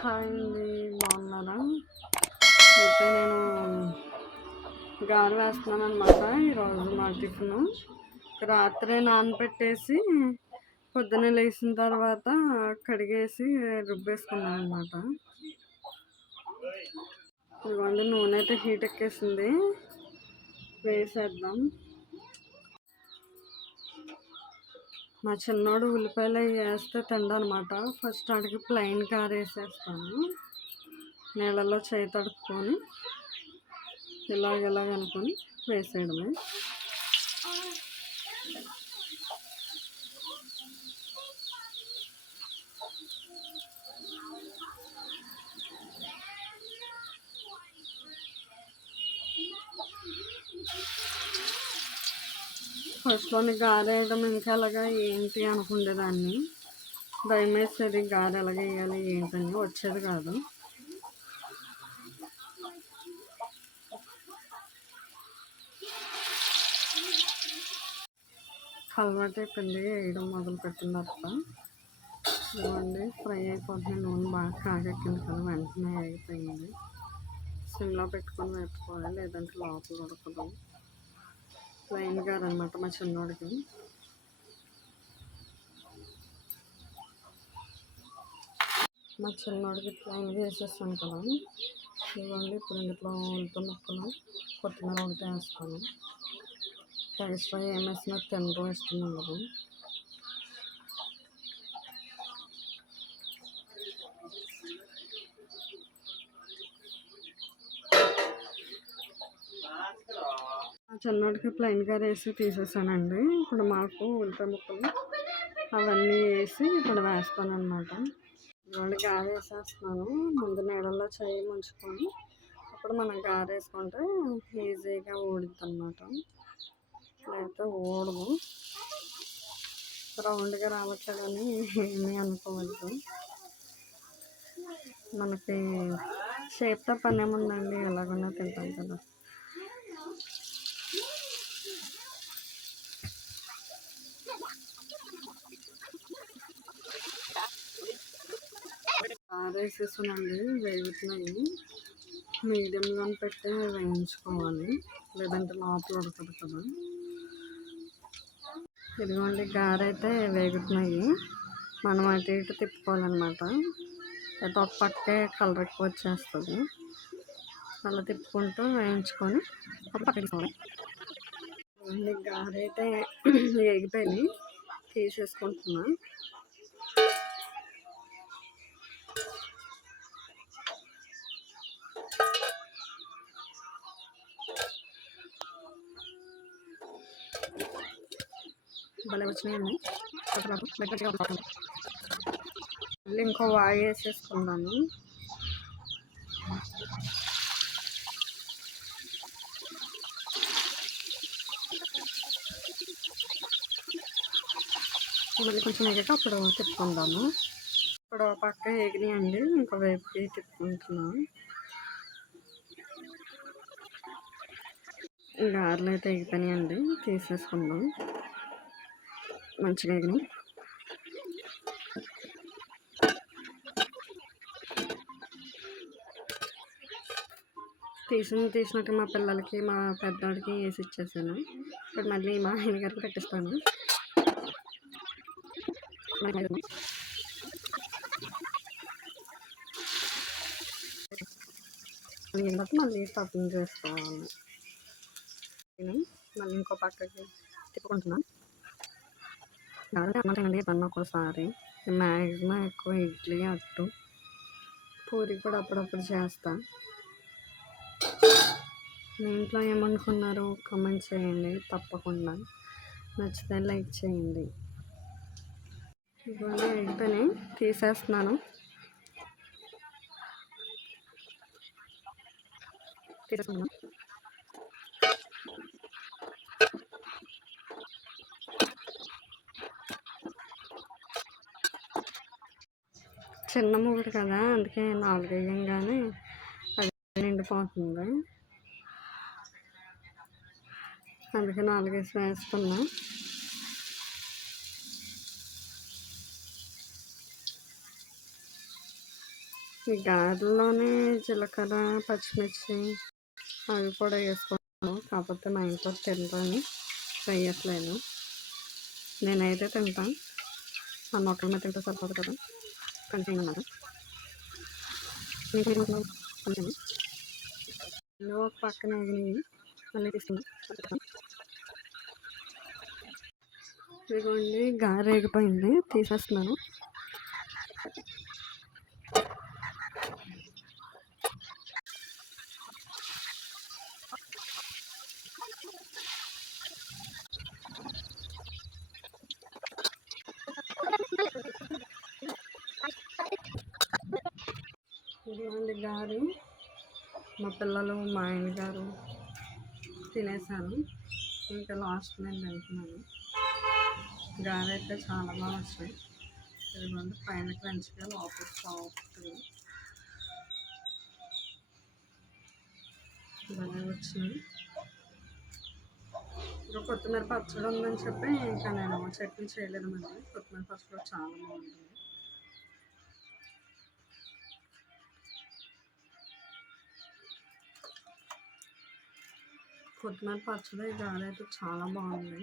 Hi అండి, బాగున్నారా? అయితే నేను గారె వేస్తున్నాను అనమాట. ఈరోజు మా టిఫిన్ రాత్రి నానబెట్టేసి పొద్దున్నే లేచిన తర్వాత కడిగేసి రుబ్బేసుకున్నాను అనమాట. ఇదిగోండి, నూనె అయితే హీట్ ఎక్కేసింది, వేసేద్దాం. మా చిన్నోడు ఉల్లిపాయలు వేస్తే తిండనమాట. ఫస్ట్ అడిగి ప్లెయిన్ గారె వేసేస్తాను. నీళ్ళల్లో చేయి తడుపుకొని ఇలాగనుకొని వేసేయడమే. ఫస్ట్లోని గారె వేయడం ఇంకా అలాగా ఏంటి అనుకునేదాన్ని. భయం వేసేది, గారె ఎలాగ వేయాలి ఏంటని, వచ్చేది కాదు. అలవాటు అయిపోయింది వేయడం మొదలుపెట్టిన తర్వాత. ఇవ్వండి, ఫ్రై అయిపోతుంది. నూనె బాగా కాగెక్కింది కదా, వెంటనే అయిపోయింది. సిమ్లో పెట్టుకొని వేపుకోవాలి, లేదంటే లోపల ఉడకదు. ప్లెయిన్ గారె అనమాట మా చిన్నోడికి. ప్లెయిన్గా వేసేస్తాను కదా. ఇవ్వండి, ఇప్పుడు ఇంట్లో ఉల్లిపాయ ముక్కలు, కొత్తిమీర ఒకటి వేస్తాను. ఎక్స్ట్రా ఏం వేసినా తినడం ఇష్టం ఉండదు. చిన్నోడికి ప్లెయిన్గా వేసి తీసేసానండి. ఇప్పుడు మాకు ఉల్లిపాయ ముక్కలు అవన్నీ వేసి ఇప్పుడు వేస్తాను అనమాట. ఇవాళ గారె వేసేస్తున్నాను. ముందు నీళ్ళల్లో చేయి ముంచుకొని అప్పుడు మనం గారె వేసుకుంటే ఈజీగా ఊడుద్ది అనమాట. లేకపోతే ఊడదు. రౌండ్గా రావట్లేదని ఏమీ అనుకోవద్దు. మనకి షేప్తో పని ఏముందండి, ఎలాగన్నా తింటాం కదా. వేసేసానండి, వేగుతున్నాయి. మీడియంలో పెట్టి వేయించుకోవాలి, లేదంటే లోపల ఉడకదు కదా. ఇదిగోండి, గారె అయితే వేగుతున్నాయి. మనం అటు ఇటు తిప్పుకోవాలన్నమాట. అయితే ఒక పక్కే కలర్ ఎక్కువ వచ్చేస్తుంది. అలా తిప్పుకుంటూ వేయించుకొని ఒక పక్క తీసుకోవాలి. గారె అయితే వేగిపోయి తీసేసుకుంటున్నా. భలే వచ్చినాయండి. మళ్ళీ ఇంకో వాయి వేసేసుకున్నాను. మళ్ళీ కొంచెం వేగాక అప్పుడు తిప్పుకుందాము. ఇప్పుడు పక్క వేగినాయండి, ఇంకో వైపుకి తిప్పుకుంటున్నాను. గారెలు అయితే వేగిపోయినాయండి, తీసేసుకుందాం. మంచిగా వేగినాయి. తీసినట్టు మా పిల్లలకి, మా పెద్దవాడికి వేసి ఇచ్చేసాను. ఇప్పుడు మళ్ళీ మా ఆయన గారికి పెట్టిస్తాను. మళ్ళీ స్టఫింగ్ చేసుకోవాలి. మళ్ళీ ఇంకో పక్కకి తిప్పుకుంటున్నాను. అన్నట్టండి పన్ను ఒక్కోసారి. మ్యాక్సిమం ఎక్కువ ఇడ్లీ, అట్టు, పూరి కూడా అప్పుడప్పుడు చేస్తా. మీ ఇంట్లో ఏమనుకున్నారో కామెంట్ చేయండి తప్పకుండా. నచ్చితే లైక్ చేయండి. ఇవన్నీ అయిపోయినాయి, తీసేస్తున్నాను. చిన్న మూగుడు కదా, అందుకే 4 వేయంగానే అది నిండిపోతుంది. అందుకే 4 వేస్తున్నా. ఈ గారెల్లోనే జీలకర్ర, పచ్చిమిర్చి అవి కూడా వేసుకున్నాను. కాకపోతే మా ఇంట్లో తినరని వేయట్లేదు. నేనైతే తింటాను. ఆ మొక్కల మీద తింటే సరిపోదు కదా, కంటిన్యూ అన్నమాట. ఒక పక్కన ఎగినవి మళ్ళీ తీసుకున్నాను. ఇదిగోండి గారె ఎగిపోయింది, తీసేస్తున్నాను. ఇదిగోండి గారు, మా పిల్లలు మా ఆయన గారు తినేసాను. ఇంకా లాస్ట్ నేను తింటున్నాను. గారె అయితే చాలా బాగా వచ్చాయి. ఇదిగోండి పైన క్రంచిగా, లోపల సాఫ్ట్గా బాగా వచ్చినాయి. ఇంకా కొత్తిమీర పచ్చడి ఉందని చెప్పి ఇంకా నేను చట్నీ చేయలేదు. మళ్ళీ కొత్తిమీర పచ్చడి చాలా బాగుంటుంది. కొత్తిమీర పచ్చడి గారె అయితే చాలా బాగుంది.